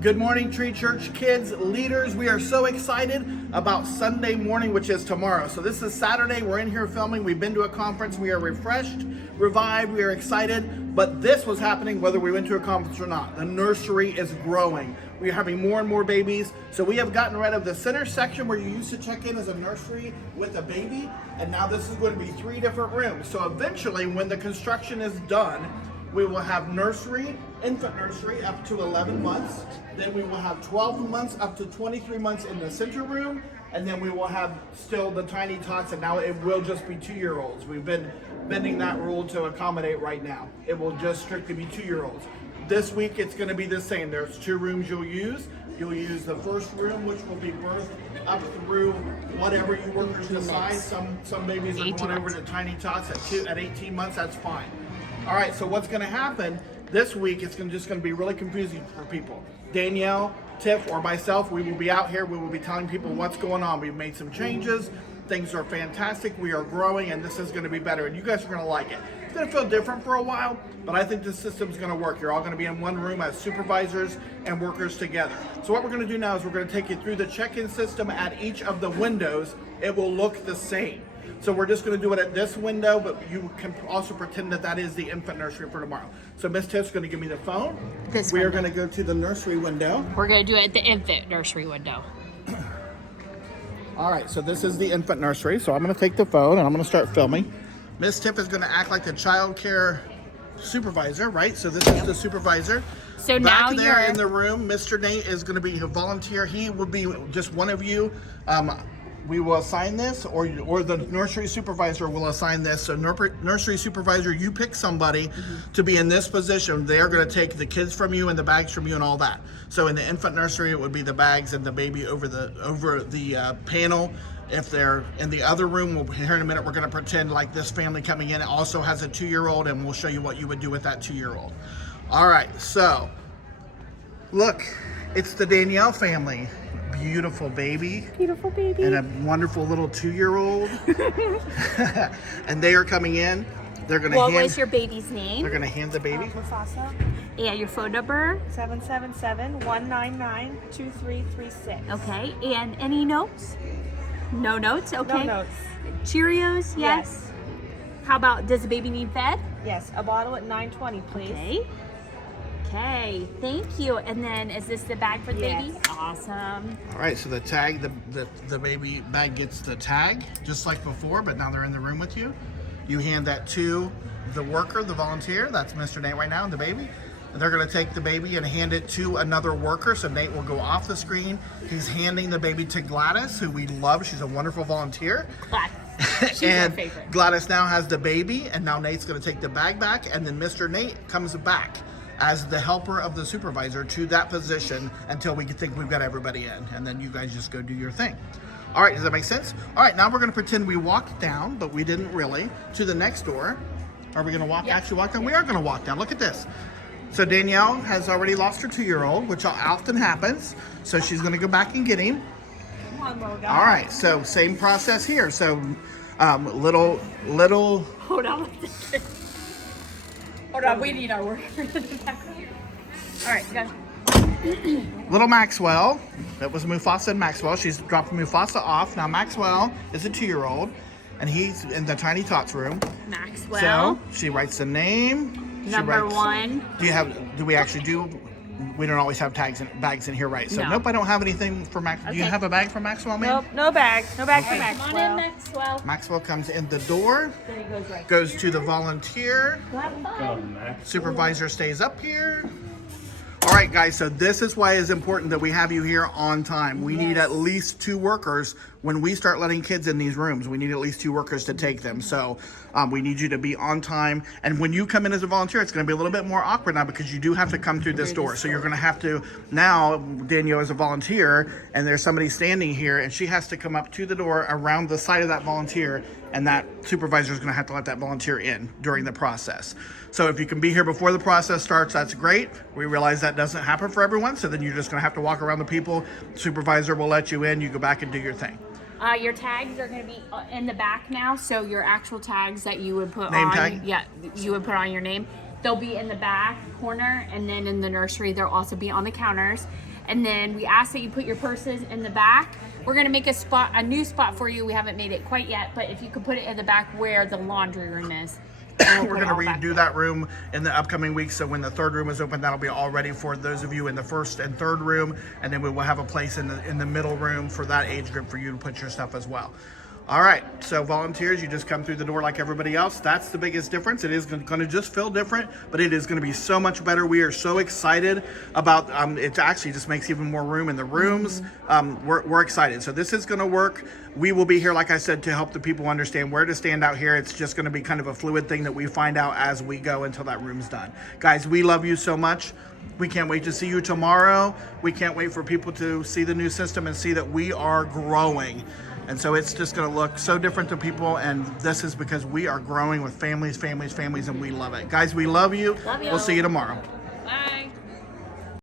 Good morning, Tree Church kids, leaders. We are so excited about Sunday morning, which is tomorrow. So this is Saturday. We're in here filming. We've been to a conference. We are refreshed, revived. We are excited. But this was happening whether we went to a conference or not. The nursery is growing. We are having more and more babies. So we have gotten rid of the center section where you used to check in as a nursery with a baby. And now this is going to be 3 different rooms. So eventually, when the construction is done, we will have nursery, infant nursery up to 11 months. Then we will have 12 months up to 23 months in the center room. And then we will have still the tiny tots, and now it will just be 2-year-olds. We've been bending that rule to accommodate right now. It will just strictly be 2-year-olds. This week it's gonna be the same. There's 2 rooms you'll use. You'll use the first room, which will be birthed up through whatever you workers decide. Some babies are going over to tiny tots at 18 months, that's fine. All right, so what's gonna happen this week, it's just gonna be really confusing for people. Danielle, Tiff, or myself, we will be out here, we will be telling people what's going on. We've made some changes, things are fantastic, we are growing, and this is gonna be better, and you guys are gonna like it. It's gonna feel different for a while, but I think the system's gonna work. You're all gonna be in one room as supervisors and workers together. So what we're gonna do now is we're gonna take you through the check-in system at each of the windows. It will look the same. So we're just going to do it at this window, but you can also pretend that that is the infant nursery for tomorrow. So Miss Tiff's going to give me the phone. We are going to go to the nursery window. We're going to do it at the infant nursery window. All right, so this is the infant nursery. So I'm going to take the phone and I'm going to start filming. Miss Tiff is going to act like the child care supervisor, right? So this is the supervisor. So Back now there in the room, Mr. Nate is going to be a volunteer. He will be just one of you. We will assign this, or the nursery supervisor will assign this. So nursery supervisor, you pick somebody to be in this position. They are going to take the kids from you and the bags from you and all that. So in the infant nursery, it would be the bags and the baby over the panel. If they're in the other room, here in a minute, we're going to pretend like this family coming in also has a 2-year-old, and we'll show you what you would do with that 2-year-old. All right, so look, it's the Danielle family. Beautiful baby. Beautiful baby. And a wonderful little 2-year-old. And they are coming in. They're going to What was your baby's name? They're going to hand the baby. Mufasa. And your phone number? 777-199-2336. Okay. And any notes? No notes? Okay. No notes. Cheerios? Yes. How about, does the baby need fed? Yes, a bottle at 9:20, please. Okay. Okay, thank you. And then is this the bag for the baby? Awesome. All right, so the tag, the baby bag gets the tag, just like before, but now they're in the room with you. You hand that to the worker, the volunteer, that's Mr. Nate right now, and the baby. And they're gonna take the baby and hand it to another worker, so Nate will go off the screen. He's handing the baby to Gladys, who we love. She's a wonderful volunteer. She's And our favorite. Gladys now has the baby, and now Nate's gonna take the bag back, and then Mr. Nate comes back as the helper of the supervisor to that position until we think we've got everybody in, and then you guys just go do your thing. All right, does that make sense? All right, now we're gonna pretend we walked down, but we didn't really, to the next door. Are we gonna actually walk down? We are gonna walk down, look at this. So Danielle has already lost her 2-year-old, which often happens, so she's gonna go back and get him. Come on, little guy. All right, so same process here. So little. Hold on. Hold on, we need our worker. All right, go. Little Maxwell, that was Mufasa and Maxwell. She's dropping Mufasa off. Now Maxwell is a 2-year-old, and he's in the Tiny Tots room. Maxwell. So she writes the name. Number 1. We don't always have bags in here, right? So No. nope, I don't have anything for Max. Do you have a bag for Maxwell, ma'am? Nope, no bag. No bag for Come Maxwell. on in, Maxwell. Maxwell comes in the door, Then he goes right. goes to the volunteer. Have fun. Supervisor stays up here. All right, guys, so this is why it's important that we have you here on time. We need at least 2 workers. When we start letting kids in these rooms, we need at least 2 workers to take them. So we need you to be on time. And when you come in as a volunteer, it's going to be a little bit more awkward now because you do have to come through this door. So you're going to have to, now Danielle is a volunteer and there's somebody standing here and she has to come up to the door around the side of that volunteer, and that supervisor is going to have to let that volunteer in during the process. So if you can be here before the process starts, that's great. We realize that doesn't happen for everyone, so then you're just going to have to walk around the people. Supervisor will let you in. You go back and do your thing. Your tags are going to be in the back now, so your actual tags that you would put Name on, tag? yeah, you would put on your name. They'll be in the back corner, and then in the nursery, they'll also be on the counters. And then we ask that you put your purses in the back. We're gonna make a new spot for you. We haven't made it quite yet, but if you could put it in the back where the laundry room is. We're going to redo that room in the upcoming weeks, so when the third room is open, that'll be all ready for those of you in the first and third room, and then we will have a place in the middle room for that age group for you to put your stuff as well. All right, so volunteers, you just come through the door like everybody else. That's the biggest difference. It is going to just feel different, but it is going to be so much better. We are so excited about it. Actually just makes even more room in the rooms. We're excited. So this is going to work. We will be here, like I said, to help the people understand where to stand out here. It's just going to be kind of a fluid thing that we find out as we go until that room's done. Guys, we love you so much. We can't wait to see you tomorrow. We can't wait for people to see the new system and see that we are growing. And so it's just going to look so different to people, and this is because we are growing with families, and we love it. Guys, we love you. Love you. We'll see you tomorrow.